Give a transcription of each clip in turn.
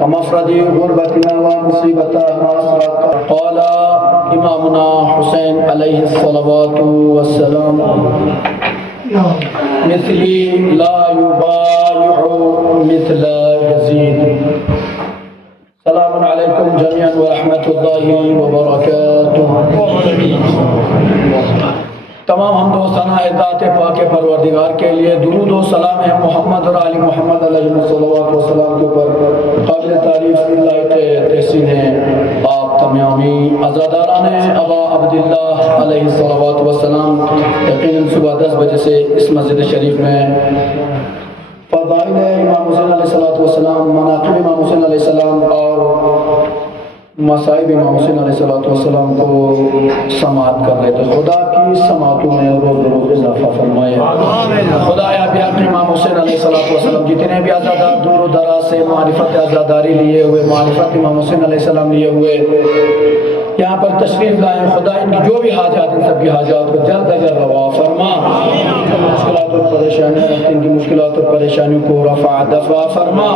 ومفرد غربتنا ومصيبة مأسرة. قال إمامنا حسين عليه الصلوات والسلام مثلي لا يبايع مثل يزيد. السلام علیکم جميعا ورحمۃ اللہ وبرکاتہ. تمام حمد و ثنا ذات پاک پروردگار کے لیے، درود و سلام ہے محمد اور آل محمد علیہ الصلوۃ والسلام کے اوپر. قابل تعریف لائق تحسین ہے آپ تمامی عزاداران ابا عبداللہ علیہ الصلوۃ والسلام. یقیناً صبح 10 بجے سے اس مسجد شریف میں فضائل امام حسین علیہ السلام، مناقب امام حسین علیہ السلام اور مصائب امام حسین علیہ السلام کو سماعت کر رہے تھے. خدا کی سماعتوں میں روز روز اضافہ فرمائے. خدایا بحق امام حسین علیہ السلام جتنے بھی عزادار دور و دراز سے معرفت عزاداری لیے ہوئے، معرفت امام حسین علیہ السلام لیے ہوئے یہاں پر تشریف لائیں، خدا ان کی جو بھی حاجات ان سب کی حاجات کو جلد از جلد روا فرما. مشکلات اور پریشانیاں ان کی مشکلات اور پریشانیوں کو رفع دفع فرما.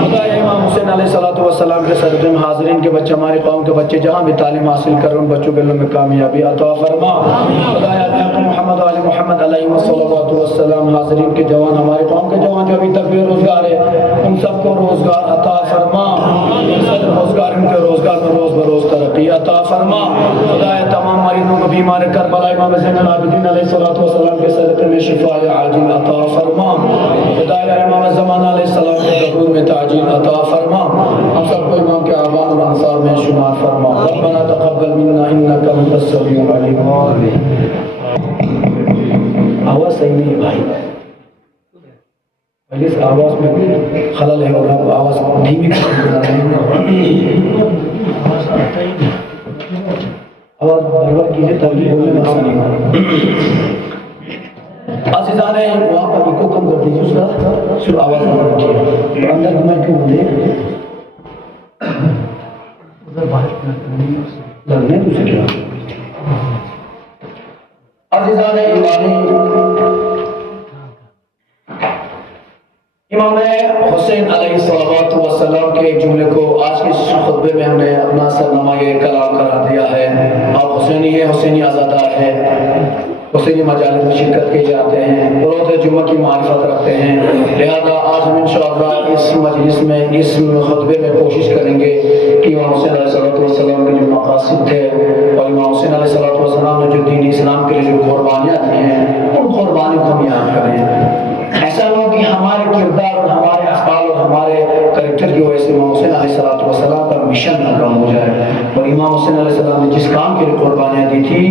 خدا امام حسین علیہ السلام کے صدقے میں حاضرین کے بچے، ہماری قوم کے بچے جہاں بھی تعلیم حاصل کر رہے ہیں ان بچوں کے علم میں کامیابی عطا فرما. خدایا بحق محمد و آل محمد علیہ السلام حاضرین کے جوان، ہماری قوم کے جوان جو ابھی تک بے روزگار ہے ان سب کو روزگار عطا فرما. روزگار ان کے روزگار میں روز بروز ترقی عطا فرما. خدایا تمام مریضوں کو بیمار کربلا امام زین العابدین علیہ السلام کے صدقے میں شفا عاجل عطا فرما. خدایا امام زمانہ علیہ السلام کے ظہور میں تعجیل عطا فرما. ہم سب کو امام کے اعوان اور انصار میں شمار فرما. ربنا تقبل منا انک انت السمیع العلیم. آواز صحیح نہیں ہے بھائی، پہلے اس آواز میں بھی خلل ہے اور آپ آواز دھیمی کر رہے ہیں. آواز برابر کیجیے تاکہ بولنے میں آسانی ہو. عزیزان وہاں پر ایکو کم کر دیجیے، اس کا صرف آواز نہ رکھیے. اندر گھمائے کیوں ہوتے ادھر باہر لگنے دوسرے کیا. عزیزان ایمانی، امام حسین علیہ السلام کے ایک جملے کو آج کے خطبے میں ہم نے اپنا سرنامہ کلام قرار دیا ہے. آپ حسینی ہیں، حسینی عزادار ہیں، حسینی مجالس میں شرکت کیے جاتے ہیں، روز جمعہ کی معرفت رکھتے ہیں. لہذا آج ہم انشاءاللہ اس مجلس میں اس خطبے میں کوشش کریں گے کہ امام حسین علیہ السلام کے جو مقاصد تھے اور امام حسین علیہ السلام نے جو دین اسلام کے لیے جو قربانیاں دی ہیں ان قربانیوں کو ہم یاد کریں. ایسا نہ ہو کہ ہمارے کردار اور ہمارے افعال اور ہمارے کریکٹر کی وجہ سے امام حسین علیہ السلام کا مشن ناکام ہو جائے. اور امام حسین علیہ السلام نے جس کام کے لیے قربانیاں دی تھی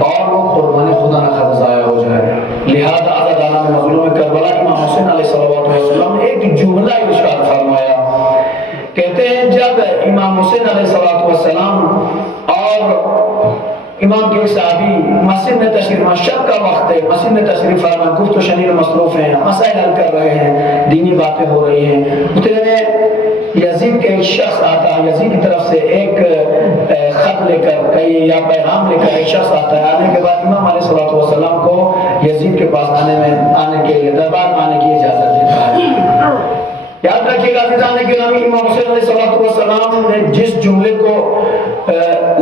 اور وہ قربانی خدا نہ خواستہ ضائع ہو جائے. لہذا عزاداران مظلوم کربلا امام حسین علیہ السلام نے ایک جملہ ارشاد فرمایا. کہتے ہیں جب امام حسین علیہ السلام اور امام کے صحابی مسجد میں تشریف، شب کا وقت ہے، مسجد میں تشریف فرما، گفت و شنید مصروف ہیں، مسائل حل کر رہے ہیں، دینی باتیں ہو رہی ہیں. اتنے میں یزید کے ایک شخص آتا ہے، یزید کی طرف سے ایک خط لے کر یا پیغام لے کر ایک شخص آتا ہے. آنے کے بعد امام علیہ السلام کو یزید کے پاس آنے کے لیے دربار میں آنے کی اجازت دیتا ہے. یاد رکھیے گا عزیزان گرامی، امام حسین علیہ السلام نے جس جملے کو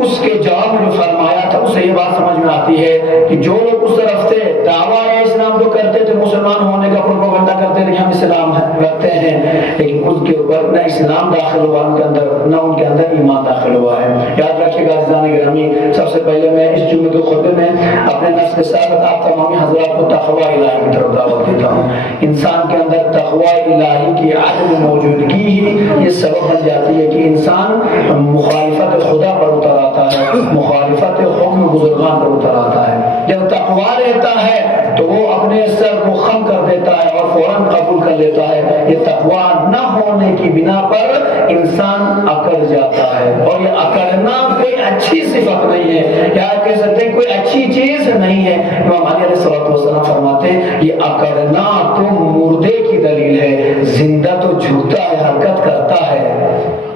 اس کے جواب میں فرمایا تھا اس سے یہ بات سمجھ میں آتی ہے کہ جو لوگ اس طرف تھے دعویٰ اسلام تو کرتے تھے، مسلمان ہونے کا پروپیگنڈا کرتے تھے کہ ہم اسلام رکھتے ہیں، لیکن ان کے اوپر نہ اسلام داخل ہوا ان کے اندر، نہ ان کے اندر ایمان داخل ہوا ہے. یاد رکھیے گا عزیزان گرامی، سب سے پہلے میں اس جملے کے خطبے میں اپنے نفس کے ساتھ آپ تمامی حضرات کو تقوی الہی کی طرف دعوت دیتا ہوں. انسان کے اندر تقوی الہی کی عدم موجودگی ہی یہ سبب بن جاتی ہے کہ انسان مخالفت خدا پر اتر آتا ہے، مخالفت حکم بزرگان پر اتر آتا ہے. جب تقوی رہتا ہے تو وہ اپنے سر کو خم کر دیتا ہے اور فوراً قبول کر لیتا ہے. یہ تقوی نہ ہونے کی بنا پر انسان اکڑ جاتا ہے، اور یہ اکڑنا کوئی اچھی صفت نہیں ہے، یا کہہ سکتے ہیں کوئی اچھی چیز نہیں ہے. امام علی علیہ السلام فرماتے ہیں یہ اکڑنا تو مردے کی دلیل ہے، زندہ تو جھوٹا ہے، حرکت کرتا ہے.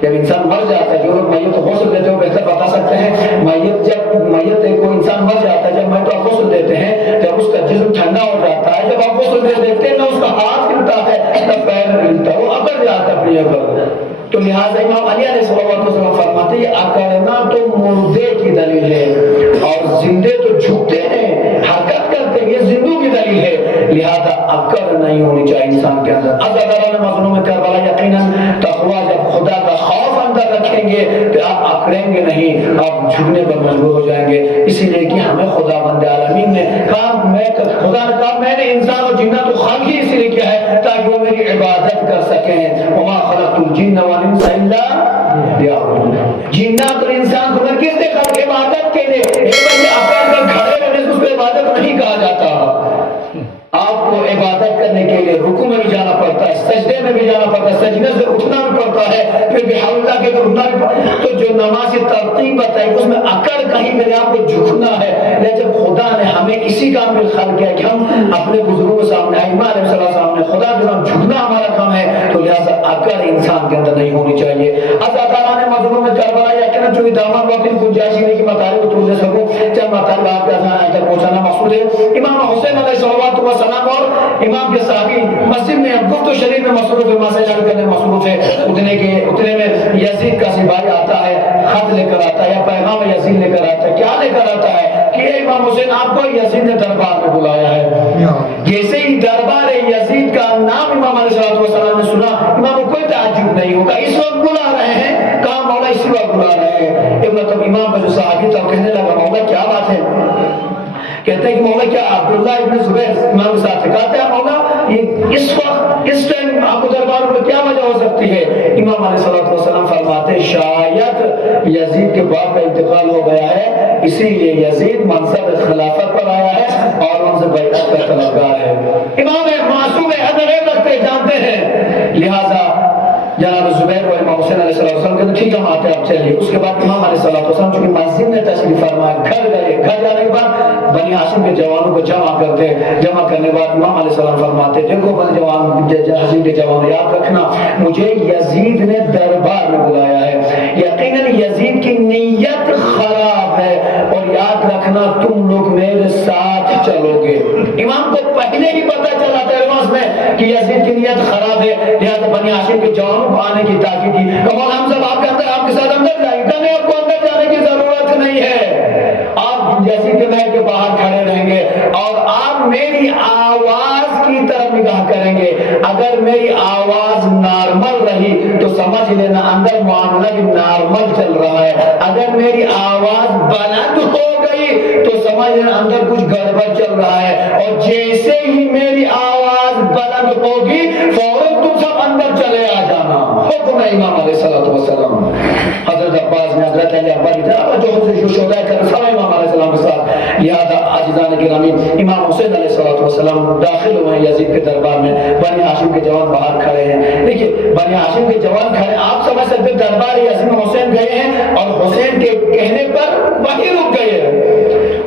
جب انسان مر جاتا ہے، جو لوگ میت کو غسل دیتے ہو بہتر بتا سکتے ہیں، جب میت کوئی انسان مر جاتا ہے، جب میت کو غسل دیتے ہیں، جب اس کا جسم ٹھنڈا ہو جاتا ہے، جب آپ غسل دے دیتے ہیں نہ اس کا ہاتھ ہلتا ہے نہ پیر ہلتا ہے، وہ اکڑ جاتا ہے اپنی جھکنے پر. تو لہٰذا امام علی علیہ السلام فرماتے ہیں اکڑنا تو مردے کی دلیل ہے اور زندے تو جھکتے ہیں، حرکت کرتے ہیں، یہ زندوں کی دلیل ہے. لہذا اکڑ نہیں ہونی چاہیے انسان کے اندر. عزاداران مظلوم کربلا یقیناً تقویٰ جب خدا کا خوف اندر رکھیں گے تو آپ اکڑیں گے نہیں، آپ جھکنے پر مجبور ہو جائیں گے. اسی لیے کہ ہمیں خدا بند عالمین نے کہا، خدا نے کہا میں نے انسان اور جنات کو خلق ہی اسی لیے کیا ہے تاکہ وہ میری عبادت کر سکیں. وما خلقت الجن والانس الا لیعبدون. جنات اور انسان کو میں کس نے خلق عبادت کے لیے. ایک بندے اکڑ کر کھڑے رہنے سے اس کو عبادت نہیں کہا جاتا. آپ کو عبادت کرنے کے لیے رکوع میں بھی جانا پڑتا ہے، سجدے میں بھی جانا پڑتا ہے، سجدے سے اٹھنا بھی پڑتا ہے، پھر بحول اللہ کے اٹھنا بھی پڑتا ہے. تو جو نماز کی ترتیب بتائی اس میں اکڑ کہیں میرے آپ کو جھکنا ہے. لیکن جب خدا نے ہمیں اسی کام میں خلق کیا کہ ہم اپنے بزرگوں کے سامنے ائمہ علیہ السلام سامنے خدا کے سامنے جھکنا ہمارا کام ہے، تو لہٰذا اکڑ انسان کے اندر نہیں ہونی چاہیے. عزاداران مظلوم کربلا یقیناً چونکہ دامن وقت گنجائش نہیں کہ مطالب کو توڑ سکوں چند مطالب آپ کے اجازت پہنچانا مقصود ہے. امام حسین علیہ السلام اور امام کے صحابی مسجد میں گفت و شریف میں مصروف ہے، مسائل کرنے میں مصروف ہے. اتنے میں یزید کا سپاہی آتا ہے، خط لے کر آتا ہے یا پیغام یزید لے کر آتا ہے. کیا لے کر آتا ہے کہ امام حسین آپ کو یزید نے دربار میں بلایا ہے. جیسے ہی دربار یزید کا نام امام علیہ السلام نے سنا، امام کو کوئی تعجب نہیں ہوگا، اس وقت بلا رہے ہیں، کہا مولا اسی وقت بلا رہے ہیں. مطلب امام کا جو صحابی تھا کہنے لگا مولا کیا بات ہے. کہتے ہیں کہ مولا کیا عبداللہ ابن زبیر امام کے ساتھ کہتے ہیں مولا اس وقت اس ٹائم آپ کو دربار میں کیا وجہ ہو سکتی ہے. امام علیہ السلام فرماتے ہیں شاید یزید کے باپ کا انتقال ہو گیا ہے، اسی لیے یزید منصب خلافت پر آیا ہے اور ان سے بیعت کا طلبگار ہے. امام معصوم حضر رکھتے جانتے ہیں. لہذا جناب زبیر و امام حسین علیہ السلام کہتے ٹھیک ہے ہم آتے ہیں آپ چلیے. اس کے بعد امام علیہ السلام چونکہ مسجد میں تشریف فرمایا، گھر گئے. گھر جانے کے بعد بنی ہاشم کے جوانوں کو جمع کرتے. جمع کرنے کے بعد امام علیہ السلام فرماتے دیکھو بنی ہاشم کے جوانوں یاد رکھنا مجھے یزید نے دربار میں بلایا ہے، یقیناً یزید کی نیت خراب ہے اور یاد رکھنا تم لوگ میرے ساتھ چلو گے. امام کو پہلے ہی پتہ چلا تھا ایڈوانس میں کہ یزید کی نیت خراب ہے، لہذا بنی ہاشم کے جوانوں کو آنے کی تاکید کی. کمال ہم سب آپ کے اندر آپ کے ساتھ اندر جائیں گے، نہیں آپ کو اندر جانے کی ضرورت نہیں ہے. آپ یزید کے محل کے باہر کھڑے رہیں گے اور آپ میری آواز کی طرف نگاہ کریں گے. اگر میری آواز نارمل رہی تو سمجھ لینا اندر معاملہ بھی نارمل چل رہا ہے. اگر میری آواز بلند ہو گئی تو سمجھ لینا اندر کچھ گڑبڑ چل رہا ہے. اور جیسے ہی میری آواز بلند ہوگی فوراً تم سب اندر چلے آ جانا. حکم ہے امام علیہ السلام. حضرت عباس نے حضرت علی ابا کی طرف جو شہداء کر سب امام علیہ السلام کے ساتھ. لہذا عزیزان گرامی امام حسین علیہ السلام داخل ہوئے یزید کے دربار میں. بنی ہاشم کے جوان باہر کھڑے ہیں. دیکھیے بنی ہاشم کے جوان کھڑے، آپ سمجھ سکتے دربار یزید میں حسین گئے ہیں اور حسین کے کہنے پر وہی رک گئے ہیں.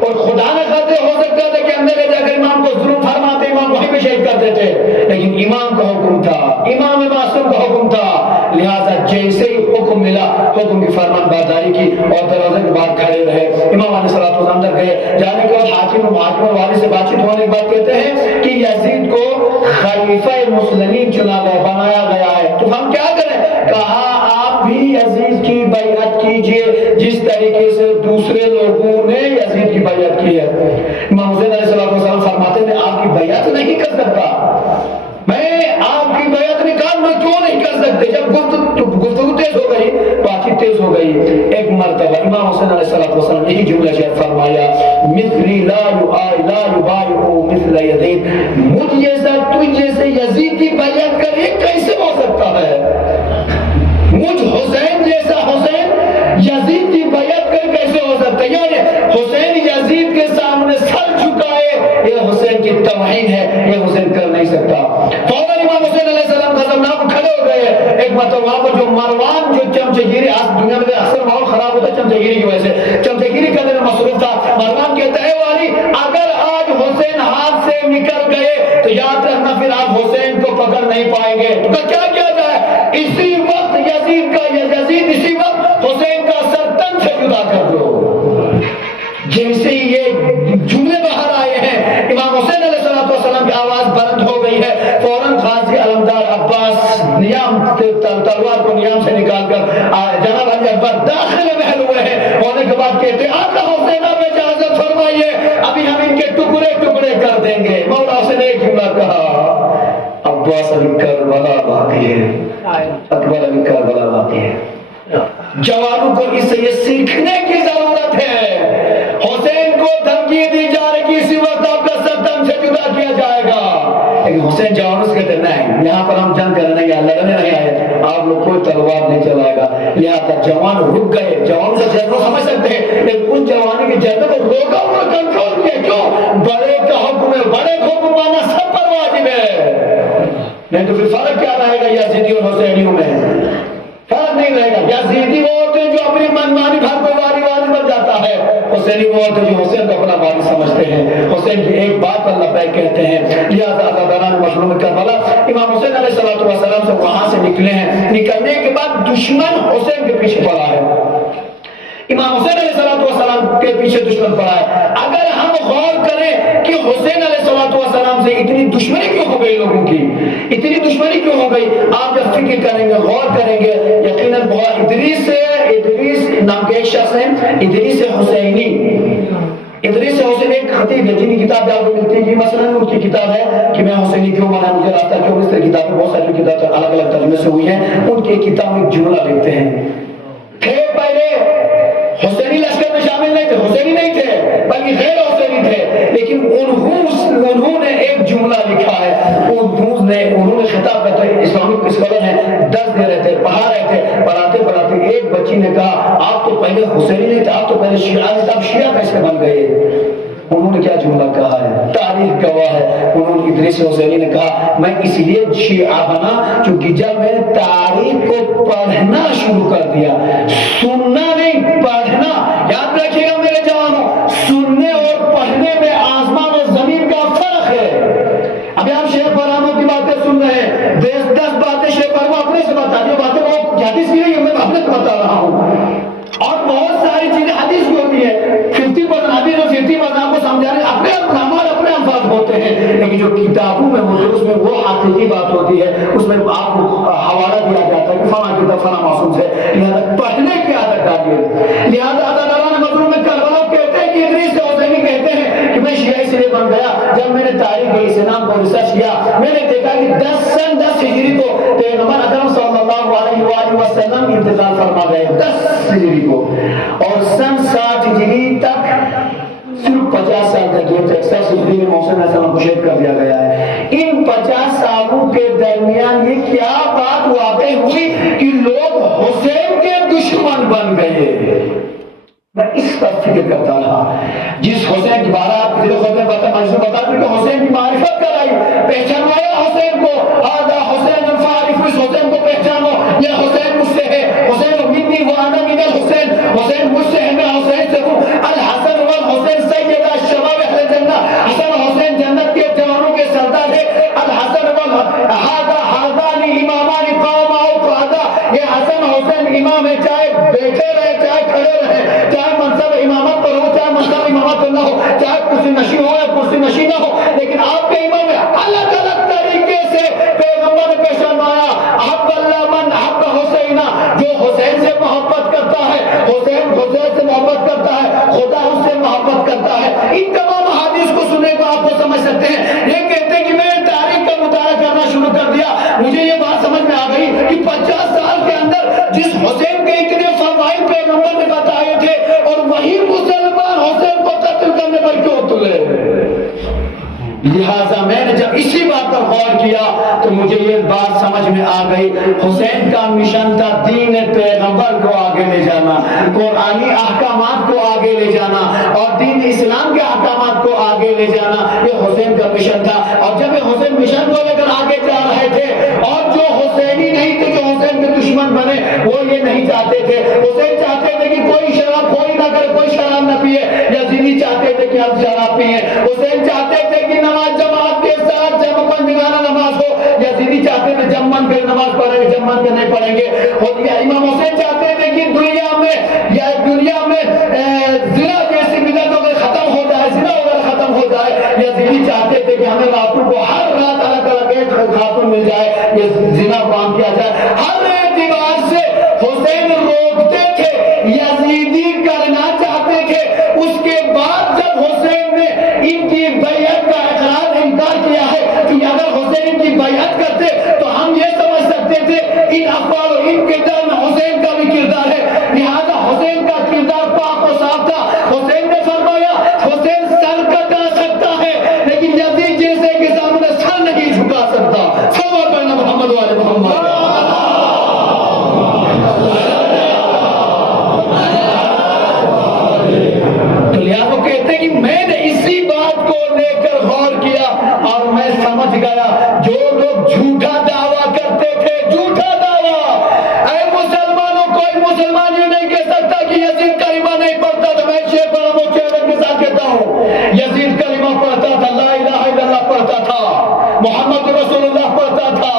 اور خدا نہ خاطر ہو سکتا تھا کہ اندر لے جا کر امام کو ظلم فرماتے، امام وہیں پہ شہید کرتے تھے، لیکن امام کا حکم تھا، امام معصوم کا حکم تھا. لہذا جیسے ہی حکم ملا حکم کی فرمان برداری کی اور دروازے کے باہر کھڑے رہے. امام علیہ السلام اندر گئے. جانے کے بعد حاکم و محاکم اور والی سے بات چیت ہونے کے بعد کہتے ہیں کہ یزید کو خلیفہ مسلمین بنایا گیا ہے، تو ہم کیا کریں. کہا آپ بھی یزید کی بیعت کیجئے جس طریقے سے دوسرے لوگوں نے یزید کی بیعت کی ہے. امام حسین علیہ السلام فرماتے ہیں میں آپ کی بیعت نہیں کر سکتا، میں آپ کی بیعت میں کیوں نہیں کر سکتے. جب گفتگو تیز ہو گئی، بات چیت تیز ہو گئی. ایک مرتبہ امام حسین علیہ السلام یہی جملہ شاید فرمایا مثلی لا یبایع مثل یزید. مجھ جیسا تجھ جیسے یزید کی بیعت کرے کیسے ہو سکتا ہے. مجھ حسین جیسا حسین یزید کی بیعت کر کیسے ہو سکتا ہے. یعنی حسین یزید کے سامنے سر جھکائے یہ حسین کی توہین ہے، یہ حسین کر نہیں سکتا. فوراً امام حسین علیہ السلام غضبناک کھڑے ہو گئے. ایک مرتبہ وہاں پر جو مروان جو چمچگیری، آج دنیا میں اکثر ماحول خراب ہوتا ہے چمچگیری کی وجہ سے، چمچگیری کرنے میں مصروف تھا. مروان کہتا ہے والی اگر آج حسین ہاتھ سے نکل گئے تو یاد رکھنا پھر آپ حسین کو پکڑ نہیں پائیں گے. تو کیا کیا جائے. اسی وقت یزید اسی وقت حسین کا سر تن سے جدا کر دو. جیسے ہی یہ جملے باہر آئے ہیں امام حسین علیہ السلام کی آواز بلند ہو گئی ہے. فوراً غازی علمدار عباس نیام سے نکال کر جناب علی اکبر داخل محل ہوئے ہیں، ہونے کے بعد کہتے ہیں آقا حسین آپ اجازت فرمائیے ابھی ہم ان کے ٹکڑے ٹکڑے کر دیں گے۔ مولا حسین نے ایک جملہ کہا، عباس علی کربلا باقی ہے، اکبر علی کربلا باقی ہے۔ جوانوں کو اس سے یہ سیکھنے کی ضرورت ہے، حسین کو دھمکی دی جا رہی کہ اسی وقت آپ کا سر تن سے جدا کیا جائے گا، لیکن حسین جوانوں سے کہتے نہیں، یہاں پر ہم جنگ کرنے یا لڑنے نہیں آئے، آپ لوگ کوئی تلوار نہیں چلائے گا۔ لہٰذا جوان رک گئے، جوانوں سے جذبہ سمجھ سکتے ہیں، لیکن ان جوانوں کے جذبے کو روکا اور کنٹرول کیا۔ کیوں؟ بڑے کا حکم ہے، بڑے کو حکم ماننا سب پر واجب ہے، نہیں تو پھر فرق کیا رہے گا یزیدی اور حسینیوں میں؟ فرق نہیں رہے گا۔ یزیدی وہ ہوتے ہیں جو اپنی منمانی بھر کوئی واری واری بن جاتا ہے، حسینی وہ ہوتے ہیں جو حسین کو اپنا واری سمجھتے ہیں، حسین کی ایک بات پر لبیک کہتے ہیں۔ لہٰذا آزادانہ مظلوم کربلا امام حسین علیہ السلام سے وہاں سے نکلے ہیں، نکلنے کے بعد دشمن حسین کے پیچھے پڑا ہے، امام حسین علیہ السلام کے پیچھے دشمن پڑا ہے۔ اگر ہم غور کریں کہ حسین علیہ السلام سے اتنی دشمنی کیوں ہو گئی، لوگوں کی اتنی دشمنی کیوں ہو گئی، آپ جب فکر کریں گے غور کریں گے یقیناً بہت ادریس نام کے ایک شخص ہیں، ادریس حسینی، ادریس حسین ایک خطیب ہے جن کی کتاب آپ کو ملتی ہے، مثلا ان کی کتاب ہے کہ میں حسینی کیوں بنا، مجھے راستہ کیوں، اس طرح کتابیں بہت ساری کتابیں الگ الگ ترجمے سے ہوئی ہیں، ان کی ایک کتاب میں ایک جملہ لکھتے ہیں کہ پہلے حسینی لشکر میں شامل نہیں تھے، حسینی نہیں تھے بلکہ غیر حسینی تھے، لیکن انہوں نے ایک جملہ لکھا ہے، انہوں نے خطاب کرتے اسلامک اسکالر ہیں، درس دے رہے تھے، پڑھا رہے تھے، پڑھاتے پڑھاتے ایک بچی نے کہا آپ تو پہلے حسینی نہیں تھے، آپ تو پہلے شیعہ تھے، آپ شیعہ کیسے بن گئے؟ انہوں نے کیا جملہ کہا ہے، تاریخ گواہ ہے، انہوں نے ادریس حسینی نے کہا میں اس لیے شیعہ بنا کیونکہ جب میں نے تاریخ کو پڑھنا شروع کر دیا، سننا نہیں پڑھنا، یاد رکھیے گا میرے جوانوں، سننے اور پڑھنے میں آسمان اور زمین کا فرق ہے۔ ابھی آپ شیخ فراموں کی باتیں سن رہے ہیں، 10 باتیں شیخ فرما اپنے سے بتا دی، باتیں وہ حدیث کی نہیں، میں اپنے سے بتا رہا ہوں، اور بہت ساری چیزیں حدیث کی ہوتی ہے، 50% حدیث اور 50% آپ کو سمجھانے اپنے اپنے الفاظ ہوتے ہیں، لیکن جو کتابوں میں ہوتے ہیں اس میں وہ حقیقی بات ہوتی ہے، اس میں آپ کو حوالہ دیا جاتا ہے کہ فلاں کتاب فلاں معصوم سے، لہذا پڑھنے کی عادت ڈالیے۔ لہذا آزادانہ مظلوم کربلا کہتے ہیں کہ ادریس حسینی کہتے ہیں کہ میں شیعہ اس لیے بن گیا جب میں نے تاریخ اسلام کو ریسرچ کیا، میں نے دیکھا کہ 10 ہجری کو پیغمبر اکرم صلی اللہ علیہ وآلہ وسلم انتقال فرما گئے، 10 ہجری کو، اور سن 60 ہجری تک صرف 50 سال تک یہ 61 ہجری میں محسن علیہ السلام کو شہید کر دیا گیا ہے۔ ان 50 سالوں کے درمیان یہ کیا بات واقع ہوئی کہ لوگ حسین کے دشمن بن گئے؟ میں اس پر فکر کرتا رہا، جس حسین کی بارہ آپ کسی خود میں بتا کہ حسین کی معرفت کرائی، پہچانوایا حسین کو، آدھا حسین الفارف، اس حسین کو پہچانو، یہ حسین مجھ سے ہے، حسین منی وانا من الحسین، حسین مجھ سے ہے میں حسین سے ہوں، الحسن والحسین سیدہ شباب اہل جنہ، حسن حسین جنت کے جوانوں کے سردار ہے، الحسن والحسن امامان قوم او قعدہ، یہ حسن حسین امام ہے، چاہے بیٹھے رہے چاہے کھڑے رہے، چاہے منصب امامت پر ہو چاہے منصب امامت پر نہ ہو، چاہے کرسی نشی ہو یا کرسی نشی نہ ہو، لیکن آپ کے امام ہے الگ الگ طریقے سے پیغمبر نے پہچانوایا، احب اللہ من احب حسینہ، جو حسین سے محبت کرتا ہے، حسین سے محبت کرتا ہے، خدا اس سے محبت کرتا ہے۔ ان تمام حدیث کو سننے کو آپ کو سمجھ سکتے ہیں۔ یہ کہتے ہیں کہ میں نے تاریخ کا مطالعہ کرنا شروع کر دیا، مجھے یہ بات سمجھ میں آ گئی کہ 50 سال کے اندر جس حسین کے اتنے فضائل پیغمبر نے بتائے تھے اور وہی مسلمان حسین کو قتل کرنے پر کیوں تلے؟ لہٰذا میں نے جب اسی بات پر غور کیا تو مجھے یہ بات سمجھ میں آ گئی، حسین کا مشن تھا دین پیغمبر کو آگے لے جانا، قرآنی احکامات کو آگے لے جانا اور دین اسلام کے احکامات کو آگے لے جانا، یہ حسین کا مشن تھا۔ اور جب یہ حسین مشن کو لے کر آگے جا رہے تھے اور جو حسینی نہیں تھے، جو حسین کے دشمن بنے، وہ یہ نہیں چاہتے تھے، حسین چاہتے تھے کہ کوئی شراب کوئی نہ کرے، کوئی شراب نہ پیے، یزیدی چاہتے تھے کہ ہم شراب پیئیں، حسین چاہتے تھے کہ نماز جماعت کے ساتھ جمع پنجگانہ نماز ہو، یزیدی چاہتے تھے جب من کے نماز پڑھیں گے جب من کے نہیں پڑھیں گے، امام حسین چاہتے تھے کہ دنیا میں زنا جیسی بدعت وغیرہ ختم ہو جائے، زنا وغیرہ ختم ہو جائے، یزیدی چاہتے تھے کہ ہمیں راتوں کو ہر رات الگ الگ ایک خاتون مل جائے، یہ زنا بام کیا جائے، ہر اعتبار سے حسین روکتے تھے، یزیدی کرنا چاہتے تھے۔ اس کے بعد جب حسین نے ان کی بیعت کا انکار کیا ہے کہ اگر حسین ان کی بیعت کرتے تو ہم یہ سمجھ سکتے تھے ان افعال و ان کردار میں حسین کا بھی کردار ہے، لہذا حسین کا کردار پاک و صاف تھا۔ حسین نے فرمایا حسین سر کٹا سکتا ہے لیکن یزید جیسے کے سامنے سر نہیں جھکا سکتا۔ صلوات پڑھنا محمد والے محمد۔ تو لہذا وہ کہتے ہیں کہ میں نے اسی بات کو لے کر غور کیا اور میں سمجھ گیا جو لوگ جھوٹا دعویٰ کرتے تھے، جھوٹا دعویٰ، اے مسلمانوں، کوئی مسلمان یہ نہیں کہہ سکتا کہ یزید کلمہ نہیں پڑھتا تھا۔ میں شیخ برہم و چہرے کے ساتھ کہتا ہوں یزید کلمہ پڑھتا تھا، لا الہ الا اللہ پڑھتا تھا، محمد رسول اللہ پڑھتا تھا،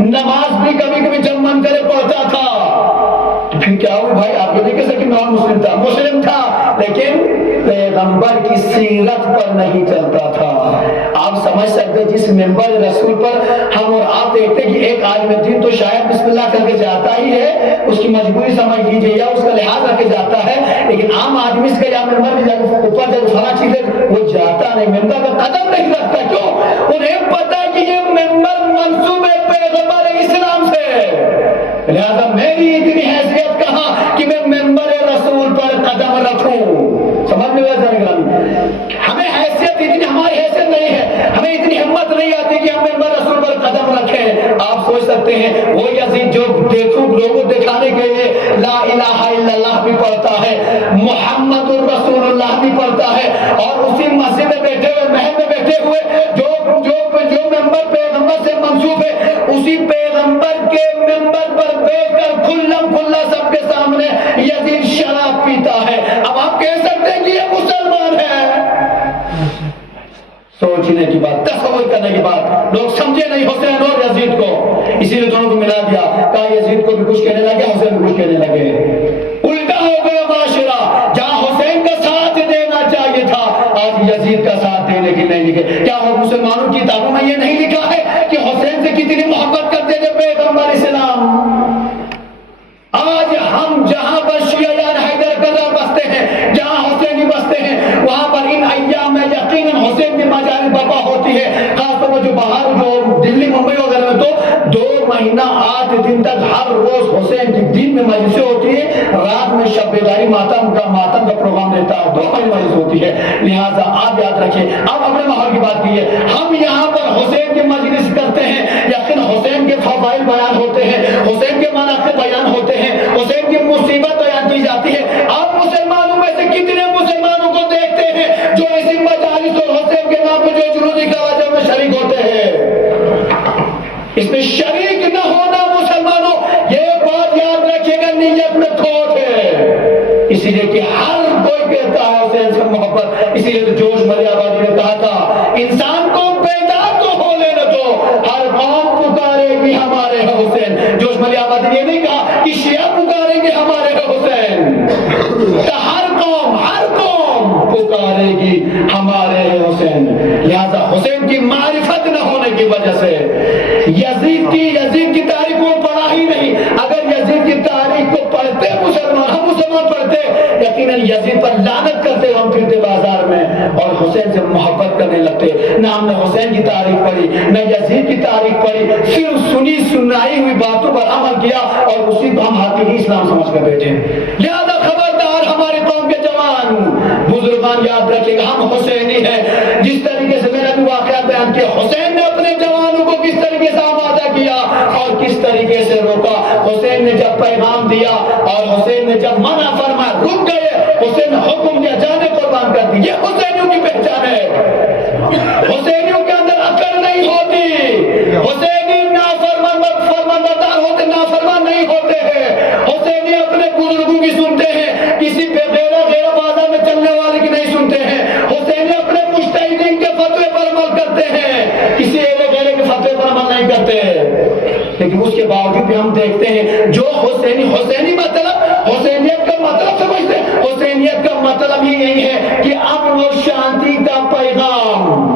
نماز بھی کبھی کبھی جب من کرے پڑھتا تھا۔ تو پھر کیا ہوئی بھائی؟ آپ یہ نہیں کہہ سکتے نان مسلم تھا، مسلم تھا لیکن پیغمبر کی سیرت پر نہیں چلتا تھا۔ آپ سمجھ سکتے جس منبر رسول پر ہم اور آپ دیکھتے کہ ایک عالم دین تو شاید بسم اللہ کر کے جاتا ہی ہے، اس کی مجبوری سمجھ لیجیے یا اس کا لحاظ رکھ کے جاتا ہے، لیکن عام آدمی اس کا یا منبر میں اوپر جب فلاں چیزیں وہ جاتا نہیں، منبر کا قدم نہیں رکھتا۔ کیوں؟ انہیں پتا کہ یہ منبر منسوب ہے پیغمبر اسلام سے، لہذا میری اتنی حیثیت کہاں کہ میں منبر رسول پر قدم رکھوں۔ سمجھ میں ہمیں حیثیت اتنی، ہماری حیثیت نہیں ہے، ہمیں اتنی ہمت نہیں آتی کہ ہم منبر رسول پر قدم رکھیں۔ آپ سوچ سکتے ہیں وہ یزید جو دیکھو لوگوں دکھانے کے لیے لا الہ الا اللہ بھی پڑھتا ہے، محمد الرسول اللہ بھی پڑھتا ہے، اور اسی مسجد میں بیٹھے ہوئے، محل میں بیٹھے ہوئے جو منبر پیغمبر سے منسوب ہے، اسی پیغمبر کے منبر پر بیٹھ کر کھلم کھلا سب کے سامنے یزید شراب پیتا ہے۔ اب آپ کہہ سکتے ہیں کہ یہ مسلمان ہے؟ سوچنے کی بات، تصور کرنے کی بات۔ لوگ سمجھے نہیں حسین اور یزید کو، اسی لیے دونوں کو ملا دیا، کہا یزید کو بھی کچھ کہنے لگے، حسین کو کچھ کہنے لگے، الٹا ہو گیا معاشرہ۔ جہاں حسین کا ساتھ دینا چاہیے تھا آج یزید کا ساتھ دینے کی نہیں لکھے۔ کیا مسلمانوں کی کتابوں میں یہ نہیں لکھا ہے کہ حسین سے کتنی محبت کرتے تھے پیغمبر اسلام؟ آج ہم جہاں پر شیعہ حیدر قدر بستے ہیں، جہاں حسینی بستے ہیں، وہاں پر ان ایام میں یقیناً حسین کی مجالس برپا ہوتی ہے، خاص طور پر جو باہر جو دلی ممبئی وغیرہ میں تو 2 مہینہ 8 دن تک ہر روز حسین کی دن میں مجلسیں ہوتی ہے، رات میں شب بیداری ماتم کا پروگرام رہتا ہے، 2 مہینے مجلس ہوتی ہے۔ لہٰذا آپ یاد رکھیے، آپ اپنے ماحول کی بات کیجیے، ہم یہاں پر حسین کی مجلس کرتے ہیں، یقین حسین کے فضائل بیان ہوتے ہیں، حسین کے مناقب بیان ہوتے ہیں، حسین کی مصیبت بیان کی جاتی ہے۔ آپ مسلمانوں میں سے کتنے مسلمانوں کو دیکھتے ہیں جو اسی مجالس اور حسین کے نام پہ جو جلوس نکالا میں شریک ہوتے ہیں؟ اس میں شریک نہ ہونا مسلمانوں، یہ بات یاد رکھیے گا، نیت میں کھوٹ ہے۔ اسی لیے کہ ہر کوئی کہتا ہے حسین سے محبت، اسی لیے تو جوش ملی آبادی نے کہا تھا انسان کو بیدار تو ہو لینے دو، ہر قوم پکارے گی ہمارے حسین۔ جوش ملی آبادی نے یہ نہیں کہا کہ شیعہ پکارے گی ہمارے حسین، ہر قوم پکارے گی ہمارے حسین۔ لہذا حسین کی معرفت نہ ہونے کی وجہ سے یزید کی تاریخ کو پڑھا ہی نہیں۔ اگر یزید کی تاریخ کو پڑھتے ہم مسلمان پڑھتے، یقیناً یزید پر لعنت کرتے ہم پھرتے بازار میں اور حسین سے محبت کرنے لگتے۔ نہ ہم نے حسین کی تاریخ پڑھی، نہ یزید کی تاریخ پڑھی، صرف سنائی ہوئی باتوں پر عمل کیا اور اسی کو ہم حقیقی اسلام سمجھ کر بیٹھے۔ لہذا خبردار ہماری قوم کے جوان بزرگان یاد رکھے گا، ہم حسینی ہیں۔ جس طریقے سے میں نے واقعات بیان کیا، حسین نے اپنے جوانوں کو کس طریقے سے آمادہ کیا اور کس طریقے سے روکا۔ حسین نے جب پیغام دیا اور حسین نے جب منع فرمایا رک گئے، حسین نے حکم دیا جانے قربان کر دی۔ یہ حسینیوں کی پہچان ہے۔ حسینیوں کے اندر عقل نہیں ہوتی، حسینی فرمانبردار ہوتے، نافرمان نہیں ہوتے ہیں۔ حسینی اپنے بزرگوں کی سنتے ہیں، کسی بے غیرہ بازار میں چلنے والے کی نہیں سنتے ہیں۔ حسینی اپنے مجتہدین کے فتوے پر عمل کرتے ہیں، کسی غیرے کے فتوے پر عمل نہیں کرتے۔ لیکن اس کے باوجود بھی ہم دیکھتے ہیں جو حسینی مطلب، حسینیت کا مطلب سمجھتے ہیں، حسینیت کا مطلب ہی یہی ہے کہ امن و شانتی کا پیغام۔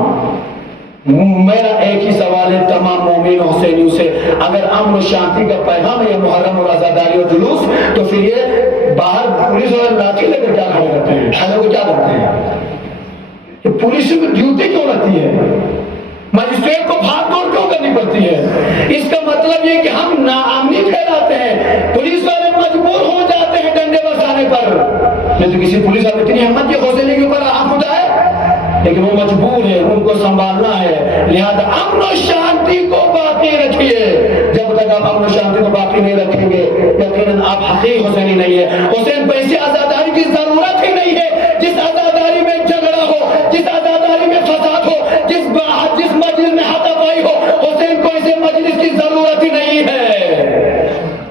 میرا ایک ہی سوال ہے تمام مومن حسینیوں سے، اگر امن و شانتی کا پیغام ہے یہ محرم اور عزاداری اور اسی لیے باہر پولیس والے لاٹھی لے کر کیا کھڑے کرتے ہیں، ہم لوگ کیا کرتے ہیں؟ پولیس کو ڈیوٹی کیوں رہتی ہے؟ مجسٹریٹ کو بھاگ دوڑ کیوں کرنی پڑتی ہے؟ اس کا مطلب یہ کہ ہم ناامنی پھیلاتے ہیں، پولیس والے مجبور ہو جاتے ہیں ڈنڈے برسانے پر۔ نہیں تو کسی پولیس والے اتنی ہمت یہ حوصلے کے اوپر آنکھ اٹھائے، لیکن وہ مجبور ہے، ان کو سنبھالنا ہے، لہذا امن و شانتی کو باقی رکھیے۔ جب تک آپ امن و شانتی کو باقی نہیں رکھیں گے یقیناً آپ حقیقی حسینی نہیں ہے۔ حسین کو ایسی آزاداری کی ضرورت ہی نہیں ہے جس آزاداری میں جھگڑا ہو، جس آزاداری میں فساد ہو، جس مجلس میں ہاتھا پائی ہو، حسین کو ایسے مجلس کی ضرورت ہی نہیں ہے۔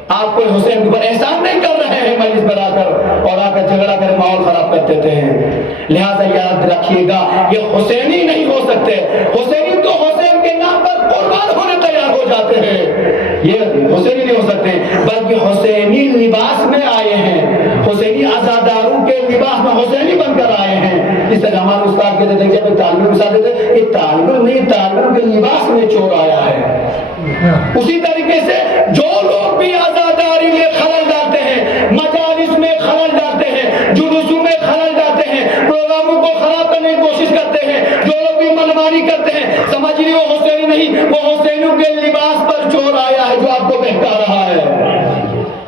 آپ کوئی حسین کے اوپر احسان نہیں کر رہے ہیں مجلس پر آ کر، اور آ کر جھگڑا کر ماحول خراب کر دیتے ہیں۔ لہذا یاد رکھیے گا یہ حسینی نہیں ہو سکتے، حسینی تو حسین کے نام پر قربان ہونے تیار ہو جاتے ہیں، یہ حسینی نہیں ہو سکتے، بلکہ حسینی لباس میں آئے ہیں، حسینی عزاداروں کے لباس میں حسینی بن کر آئے ہیں۔ اس طرح ہمارے استاد کہتے تھے جب طالب مثال دیتے یہ طالب نہیں، طالب کے لباس میں چور آیا ہے۔ اسی طریقے سے جو لوگ بھی عزاداری میں خلل ڈالتے ہیں، مجالس میں خلل ڈالتے ہیں، جلوسوں میں خلل ڈالتے ہیں، پروگراموں کو خراب کرنے کی کوشش کرتے ہیں، جو لوگ بھی منمانی کرتے ہیں، سمجھ لیے وہ حسینی نہیں، وہ حسینیوں کے لباس پر چور آیا ہے جو آپ کو بہکا رہا ہے۔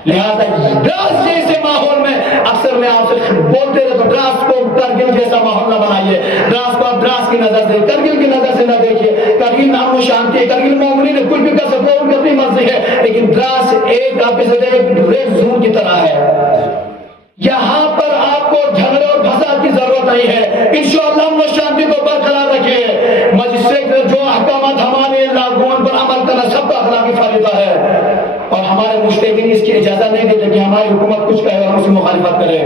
لہذا ڈراس جیسے ماحول میں اکثر میں آپ سے بولتے رہتا ہوں، ڈراس کو کرگل جیسا ماحول نہ بنائیے، ڈراس کو آپ ڈراس کی نظر سے، کرگل کی نظر سے نہ دیکھیے۔ کرگل امن و شانتی ہے، کرگل مومنین کچھ بھی کر سکتے ان کی اپنی مرضی ہے، لیکن ڈراس ایک آپ کے ساتھ ایک ریڈ زون کی طرح ہے، یہاں پر آپ کو جھگڑے اور فساد کی ضرورت نہیں ہے۔ انشاءاللہ امن و شانتی کو برقرار رکھیے، مجلس جو احکامات ہمارے لاگو ان پر عمل کرنا سب کا اخلاقی فریضہ ہے، اور ہمارے مجتہدین اس کی اجازت نہیں دیتے کہ ہماری حکومت کچھ کہے اور ہم اس کی مخالفت کرے۔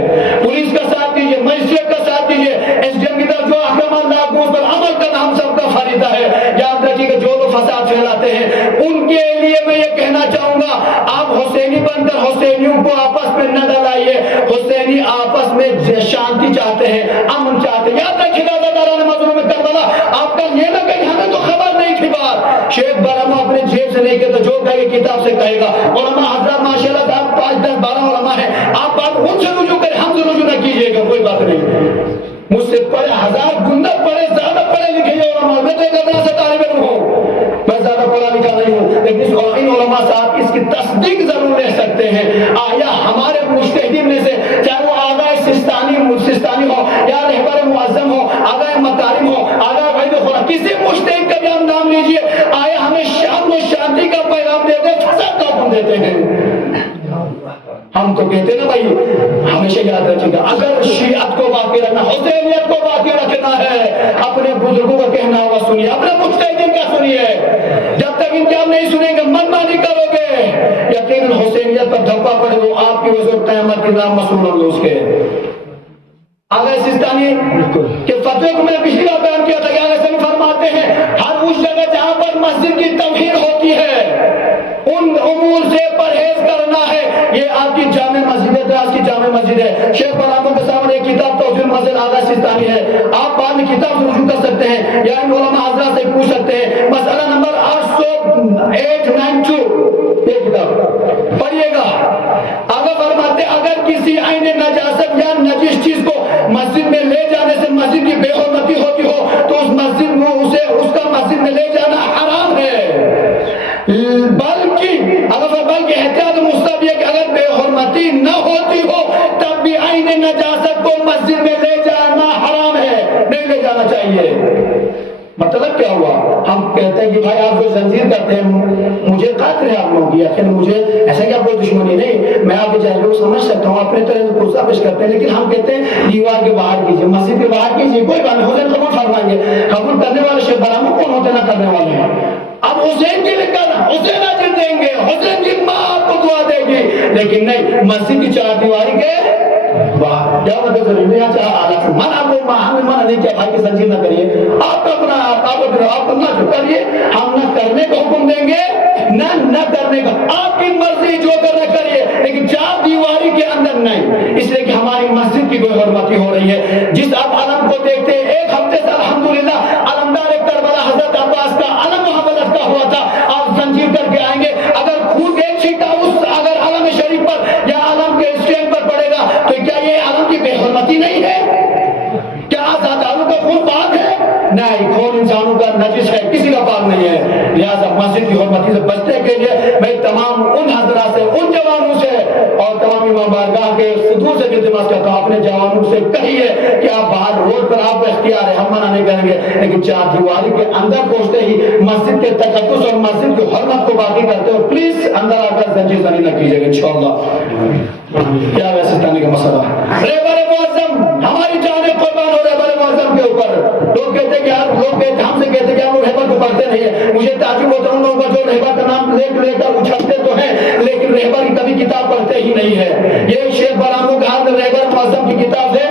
پولیس کا ساتھ دیجیے، مجسٹریٹ کا ساتھ دیجیے، ایس ڈی ایم کی طرف جو احکامات لاگو اس پر عمل کرنا ہم سب کا فریضہ ہے۔ یاد رکھیے کہ جو لوگ فساد پھیلاتے ہیں ان کے لیے میں یہ کہنا چاہوں گا آپ حسینی بن کر حسینیوں کو آپس میں نہ ڈلائیے، حسینی آپس میں شانتی چاہتے ہیں، امن چاہتے ہیں۔ یاد رکھیے گا داران مظلوم میں کربلا آپ کا یہ نہ کہیں ہمیں تو خبر نہیں تھی بات، شیخ برہمہ اپنے جیب سے نہیں کہتا، جو کہے کتاب سے کہے گا۔ علماء حضرات ماشاءاللہ صاحب 5 10 12 علماء ہیں، آپ بات ان سے رجوع کریں، ہم سے رجوع نہ کیجیے گا، کوئی بات نہیں۔ مجھ سے پڑھے 1000 گنا پڑھے، زیادہ پڑھے لکھے علماء، میں تو ایک ادنا سے طالب علم ہوں، میں زیادہ پڑھا لکھا نہیں ہوں، لیکن ان علماء صاحب اس کی تصدیق ضرور لے سکتے ہیں۔ آیا ہمارے مجتہدین میں سے چاہے وہ آغا سستانی ہو یا رہبر معظم ہو، آغا مکارم ہو، آغا وحید خدا، کسی مجتہد کا بھی ہم نام لیجئے، آیا ہمیں امن و شانتی کا پیغام دیتے ہیں، فساد کا حکم دیتے ہیں؟ ہم تو کہتے ہیں نا بھائی ہمیشہ یاد رکھیے گا، اگر شیعت کو باقی رکھنا، حسینیت کو باقی رکھنا ہے، اپنے بزرگوں کا کہنا ہوا سنیے، اپنے مجتہدین کا سنیے، جب تک ان کے آپ نہیں سنیں گے، منمانی کرو گے، یقیناً حسینیت پر دھپا پڑے وہ آپ کی وجہ قیامت کے نام مسئول ہوں گے اس کے۔ آغا سستانی کے فتوے کو میں نے پچھلی بار بیان کیا تھا کہ آغا سستانی فرماتے ہیں ہر اس جگہ جہاں پر مسجد کی توہین ہوتی ہے ان امور سے پرہیز کرنا ہے۔ یہ آپ کی جامع مسجد ہے، دراز کی جامع مسجد ہے، شیخ برہمہ کے سامنے ایک کتاب توضیح المسجد آغا سستانی ہے، آپ بعد میں کتاب سے رجوع کر سکتے ہیں یا ان علماء حضرات سے پوچھ سکتے ہیں۔ مسئلہ نمبر 892 یہ کتاب پڑھیے گا۔ آغا فرماتے اگر کسی عین نجاست یا نجس چیز کو مسجد میں لے جانے سے مسجد کی بے حرمتی ہوتی ہو تو اس مسجد میں اسے اس کا مسجد میں لے جانا حرام ہے، بلکہ احتیاط مستحب ہے کہ اگر بے حرمتی نہ ہوتی ہو تب بھی عین نجاست کو مسجد میں لے جانا حرام ہے، نہیں لے جانا چاہیے۔ مطلب کیا ہوا؟ ہم کہتے ہیں کہ بھائی آپ کو زنجیر کرتے ہیں، مجھے قاتل ہے آپ لوگ، یا مجھے ایسا کہ آپ کوئی دشمنی نہیں، میں آپ کے جاہل کو سمجھ سکتا ہوں، اپنے طرح سے غصہ پیش کرتے ہیں، لیکن ہم کہتے ہیں دیوار کے باہر کیجیے، مسجد کے باہر کیجیے، کوئی بات نہیں، حسین قبول فرمائیں گے۔ قبول کرنے والے شیخ برہمہ کون ہوتے نہ کرنے والے ہیں؟ اب حسین کے لیے کرنا، حسین اجر دیں گے، حسین کی ماں آپ کو دعا دے گی، لیکن نہیں مسجد کی چار دیواری کے باہر کیا مطلب ضروری نہیں چاہا آلہ سے من آپ کو ہمیں منع نہیں کیا بھائی کی زنجیر نہ کریے، آپ کا اپنا آپ نہ جو کریے، ہم نہ کرنے کا حکم دیں گے نہ کرنے کا، آپ کی مرضی جو کرنا کریے، لیکن چار دیواری کے اندر نہیں، اس لیے کہ ہماری مسجد کی کوئی حرمتی ہو رہی ہے۔ جس آپ علم کو دیکھتے ہیں ایک ہفتے سے الحمدللہ علمدار کربلا حضرت عباس کا علم وہاں پر لٹکا ہوا تھا، آپ زنجیر کر کے آئیں گے، اگر خود ایک چھینٹا اس اگر علم شریف پر یا علم کے بارگاہ کے صدور سے التماس کرتا ہوں اپنے جوانوں سے کہیے کہ آپ باہر روڈ پر آپ کا اختیار ہے، ہم منع نہیں کریں گے، لیکن چار دیواری کے اندر پہنچتے ہی مسجد کے تقدس اور مسجد کی حرمت کو باقی کرتے ہو، پلیز اندر آ کر زنجیر زنی نہ کیجیے گا انشاءاللہ۔ کیا ویسے کا مسئلہ رہبر معظم ہماری جانیں قربان ہو رہبر معظم کے اوپر۔ لوگ کہتے ہیں کہ آپ لوگ ہم سے کہتے ہیں کہ آپ رہبر کو پڑھتے نہیں ہیں، مجھے تعجب ہوتا ہے ان لوگوں کا جو رہبر کا نام لے کر اچھلتے تو ہیں لیکن رہبر کی کبھی کتاب پڑھتے ہی نہیں ہے۔ یہ شیخ برامو کا ہاتھ رہبر معظم کی کتاب ہے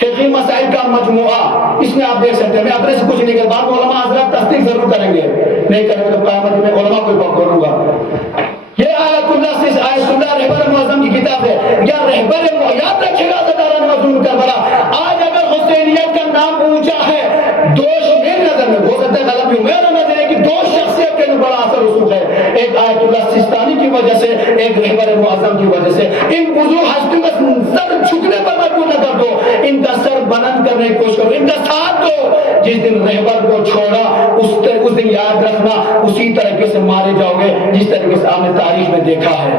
فقہی مسائل کا مجموعہ، اس میں آپ دیکھ سکتے ہیں۔ میں اپنے سے کچھ نہیں کر بعد علماء حضرات تصدیق ضرور کریں گے، نہیں کریں گے تو قیامت میں علماء کو پکڑوں گا۔ یہ آیت اللہ رہبر معظم کی کتاب ہے، یا رہبر یاد رکھے گا ستارہ مظلوم کربلا۔ آج اگر حسینیت کا نام اونچا ہے، دوش میری نظر میں ہو سکتا ہے غلط بھی ہو، میرا نظر ہے کہ دو شخصیت کے بڑا اثر رسوخ ہے، ایک آیت اللہ سستانی کی وجہ سے، ایک رہبر معظم کی وجہ سے۔ ان بزرگ ہستیوں کا سر جھکنے پر مجبور نہ کر دو، ان کا سر بلند کرنے کی کوشش کرو، ان کا ساتھ دو۔ جس دن رہبر کو چھوڑا اس دن یاد رکھنا اسی طریقے سے مارے جاؤ گے جس طریقے سے آپ نے تاریخ میں دیکھا ہے۔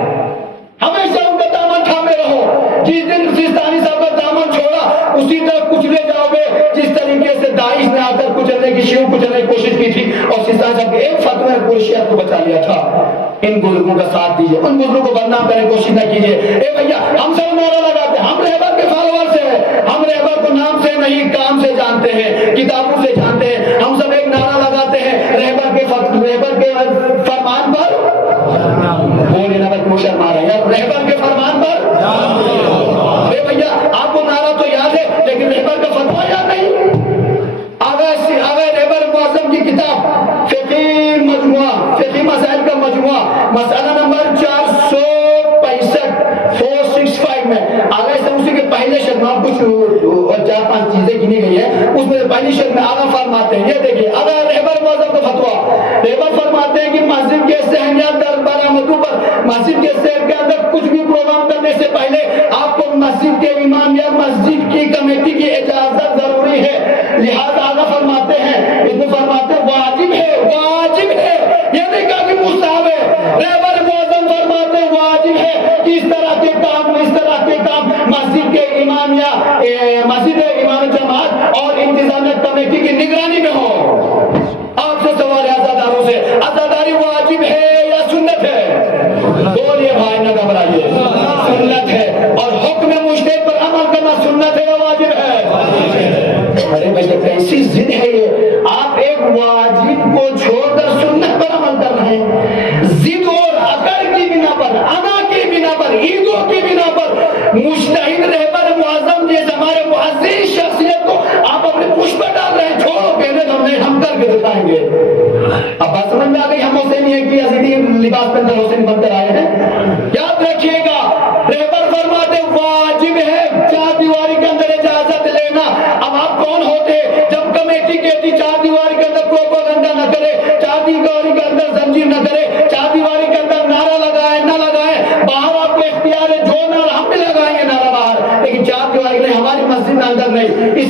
ہمیشہ ان کا دامن تھامے رہو، جس دن سستانی صاحب کا دامن چھوڑا اسی طرح کچلے جاؤ گے جس طریقے سے داعش نے آ کر کچلنے کی شیعوں کچلنے کی کوشش کی تھی اور سستانی صاحب کے ایک فتوے نے پورے شیعہ کو بچا لیا تھا۔ ان بزرگوں کا ساتھ دیجیے، ان بزرگوں کو بدنام کرنے کی کوشش نہ کیجیے۔ اے بھیا ہم سب نعرہ لگاتے ہیں، ہم رہبر کے فالوور سے ہیں، ہم رہبر کو نام سے نہیں کام سے جانتے ہیں، کتابوں سے جانتے ہیں۔ ہم سب ایک نعرہ لگاتے ہیں رہبر کے فرمان پر بولے نہ بھائی شرما رہے ہیں، رہبر کے فرمان پر۔ اے بھیا آپ کو نعرہ تو یاد ہے لیکن رہبر کا فتویٰ یاد نہیں۔ آگے رہبر معظم کی کتاب فقہی مجموعہ، فقہی مسائل کا مجموعہ، مسئلہ نمبر 465 میں آگے سے اسی کے پہلے شرط میں کچھ اور 4-5 چیزیں گنی گئی ہیں، اس میں پہلی شرط میں آگا فرماتے ہیں، یہ دیکھیے آگا رہبر معظم کا فتویٰ، رہبر فرماتے ہیں کہ مسجد کے صحنیات در برآمدوں پر مسجد کے شہر کے اندر کچھ بھی پروگرام کرنے سے پہلے آپ کو مسجد کے امام یا مسجد کی کمیٹی کی اجازت ضروری ہے، لہذا آگا فرماتے ہیں، اس میں فرماتے ہیں واجب ہے، واجب ہے، یہ نہیں کہا کہ مستحب ہے، رہبر معظم فرماتے ہیں واجب ہے کہ اس طرح کے کام مسجد کے امام یا مسجد امام جماعت اور انتظامیہ کمیٹی کی نگرانی میں ہو۔ آپ سے سوال ہے عزاداروں سے، عزاداری واجب ہے یا سنت ہے؟ بولیے بھائی نہ گھبرائیے، سنت ہے، اور حکم مجتہد پر عمل کرنا سنت ہے یا واجب ہے؟ ارے بھائی کیسی ضد ہے یہ، آپ ایک واجب کو چھوڑ کر سنت پر عمل کر رہے ہیں، ضد اور عقل کی بنا پر، انا کی بنا پر، ایگو کی بنا پر مجتہد رہبر معظم جیسے ہمارے معزز شخصیت کو آپ اپنے پشت پر ڈال رہے ہیں، چھوڑو کہنے تو ہم کر کے دکھائیں گے۔ اب بات سمجھ میں آ گئی، ہم حسینی ہے کہ یزیدی لباس پہن کر حسین بن کر آئے ہیں؟ یاد رکھیے گا رہبر فرماتے واجب ہے چار دیواری کے اندر اجازت لینا۔ اب آپ کون ہوتے جب کمیٹی کہتی چار دیواری کے اندر پروپیگنڈا نہ کرے، چار دیواری کے اندر زنجیر نہ کرے، چار دیواری کے اندر نعرہ لگائے نہ لگائے، باہر آپ کو اختیار ہے، جو نعرہ ہم بھی لگائیں گے نعرہ باہر، لیکن چار دیواری کے ہماری مسجد میں اندر نہیں، اس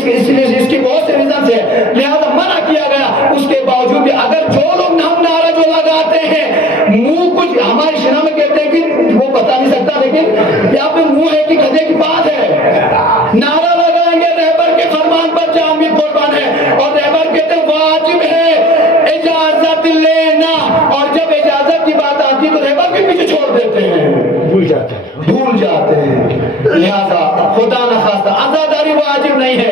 کی بہت سے ریزنز ہے، لہذا منع کیا گیا۔ اس کے باوجود بھی اگر جو لوگ ہم نعرہ جو لگاتے ہیں منہ کچھ ہماری شرح میں کہتے ہیں کہ وہ بتا نہیں سکتا لیکن یہاں پہ منہ ہے کہ گدھے کی بات ہے، نعرہ لگائیں گے رہبر کے فرمان پر جان بھی قربان ہے، اور رہبر کہتے ہیں واجب ہے اجازت لینا، اور جب اجازت کی بات آتی ہے تو رہبر کے پیچھے چھوڑ دیتے ہیں، بھول جاتے ہیں۔ لہذا خدا نخواستہ عزاداری واجب نہیں ہے،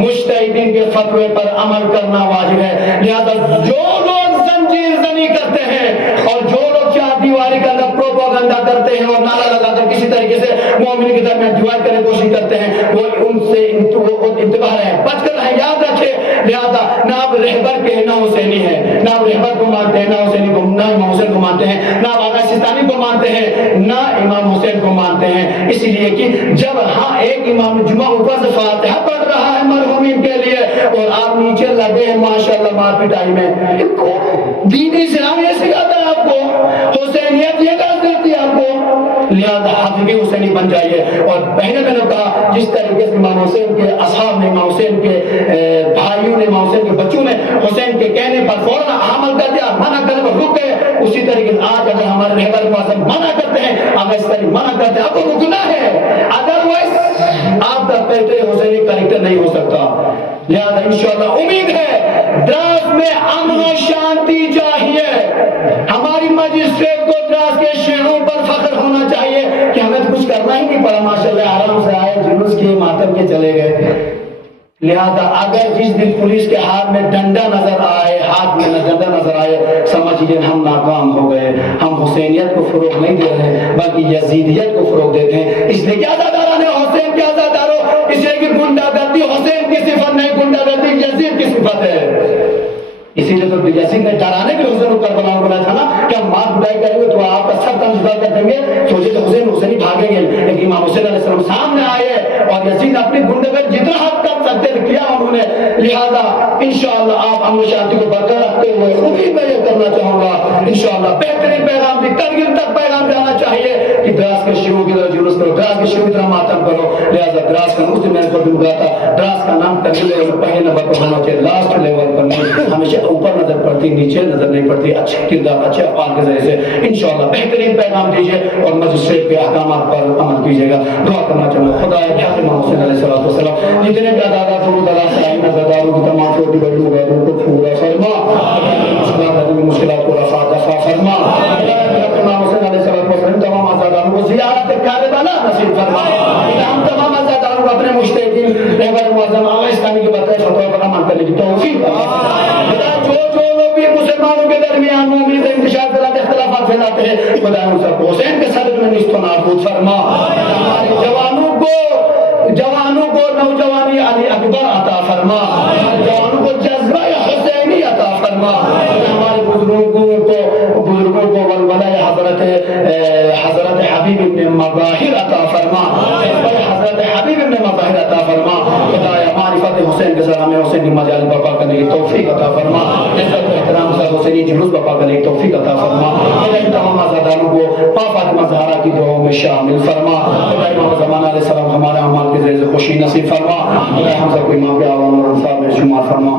مجتہدین کے فتوے پر عمل کرنا واجب ہے۔ لہذا جو لوگ زنجیر زنی کرتے ہیں اور جو لوگ چار دیواری کے اندر پروپیگنڈا کرتے ہیں اور نعرہ لگا کر کسی طریقے سے مومن کے درمیان ڈیوائڈ کرنے کی کوشش کرتے ہیں، وہ ان سے انتباہ رہیں، بچ کر رہیں، یاد رکھے۔ لہذا نہ آپ رہبر کے نہ حسینی ہے، نہ آپ رہبر کو مانتے ہیں، نہ حسینی کو، نہ امام حسین کو مانتے ہیں، نہ آغا سستانی کو مانتے ہیں، نہ امام حسین کو مانتے ہیں، اس لیے کہ جب ہاں ایک امام جمعہ اوپر سے فاتحہ پڑھ رہا ہے مرحومین کے لیے اور آپ نیچے لگے ہیں ماشاءاللہ مار پٹائی میں، دین اسلام یہ سکھاتا ہے آپ کو، حسینیت یہ کہا دیتی ہے آپ کو، لہذا حقیقی حسینی بن جائیے. اور بہنیں میں نے کہا جس طریقے سے امام حسین کے اصحاب نے، امام حسین کے بھائیوں نے، امام حسین کے بچوں نے حسین کے کہنے پر فوراً عمل کر دیا، منع کرنے پر رک گئے، اسی طریقے سے آج اگر ہمارے رہبر معظم منع کرتے ہیں، ہم اس طریقے منع کرتے ہیں، اب وہ رکنا ہے، ادروائز آپ کا کہتے حسینی کریکٹر نہیں ہو سکتا. لہذا انشاءاللہ امید ہے دراز میں امن و شانتی چاہیے. ہماری مجلس کو دراز کے شہروں پر فخر ہونا چاہیے کہ ہمیں کچھ کرنا ہی نہیں پڑا، ماشاءاللہ آرام سے آئے، جلوس کیے، ماتم کے چلے گئے. لہذا اگر جس دن پولیس کے ہاتھ میں ڈنڈا نظر آئے، ہاتھ میں ڈنڈا نظر آئے، سمجھیے ہم ناکام ہو گئے. ہم حسینیت کو فروغ نہیں دے رہے بلکہ یزیدیت کو فروغ دیتے ہیں. اس لیے کہ آزاداران حسین کے آزاداروں، اس لیے کہ گنڈا گردی حسین کی صفت نہیں، گنڈا گردی یزید کی صفت ہے. اسی لیے تو یزید نے ڈرانے کے حسین کو کربلا میں بولا تھا نا کہ ہم مار پٹائی کریں گے تو آپ کا سب تن جدا کر دیں گے. سوچے تو حسینی بھاگیں گے، لیکن امام حسین علیہ السلام سامنے آئے اور یزید اپنی گنڈے پر جتنا حد کر سکتے تھے کیا انہوں نے. لہذا انشاءاللہ آپ امن و شانتی کو برقرار رکھتے ہوئے امید میں یہ کرنا چاہوں گا انشاءاللہ بہترین پیغام بھی کرگل تک پیغام جانا چاہیے کہ دراز کے شیعوں کی طرح جلوس کرو، دراز کے شیعوں کی طرح ماتم کرو. لہذا دراز کا اس دن میں کو دوں گا تھا، دراز کا نام کرگل لیول پہلے نمبر پر ہونا چاہیے، لاسٹ لیول پر نہیں. ہمیشہ اوپر نظر پڑتی، نیچے نظر نہیں پڑتی. اچھے کردار، اچھے افعال کے ذریعے سے انشاءاللہ بہترین پیغام دیجیے اور مجلس کے احکامات پر عمل کیجیے گا. دعا کرنا چاہوں گا خدا حق امام حسین علیہ السلام جتنے بھی عزادار فرود اللہ سلام عزاداروں کی تمام چھوٹی بڑی مرادوں کو پورا فرما، مشکلات کو رفع دفع فرما. امام حسین علیہ السلام تمام عزاداروں کو زیارت کاربلا نصیب فرما. ہم تمام عزاداروں کو اپنے مجتہدین رہبر معظم اعلی اسلامی کی باتیں فتویٰ پر عمل کرنے کی توفیق فرما. جو لوگ بھی مسلمانوں کے درمیان مومنین سے انتشار پھیلاتے، اختلافات پھیلاتے ہیں، خدا ان سب کو حسین کے صدر میں نیست و نابود فرما. ہمارے جوانوں کو نوجوانی علی اکبر عطا فرما، جوانوں کو جذبہ حسینی عطا فرما. ہمارے بزرگوں کو ولولہ حضرت حبیب ابن مظاہر عطا فرما، حضرت حبیب ابن مظاہر عطا فرما. خدایا معرفت حسین کے سلام حسینی مجال برپا کرنے کی توفیق عطا فرما. عزت و احترام سے حسینی جلوس برپا کرنے کی توفیق عطا فرما. ان تمام عزاداروں کو پاک فاطمہ زہرا کی دعاؤں میں شامل فرما. خدایا امام زمان علیہ السلام ہمارے اعمال کے ذریعے خوشی نصیب فرما. خدایا ہم سب کو امام کے عوام اور انصار میں شمار فرما.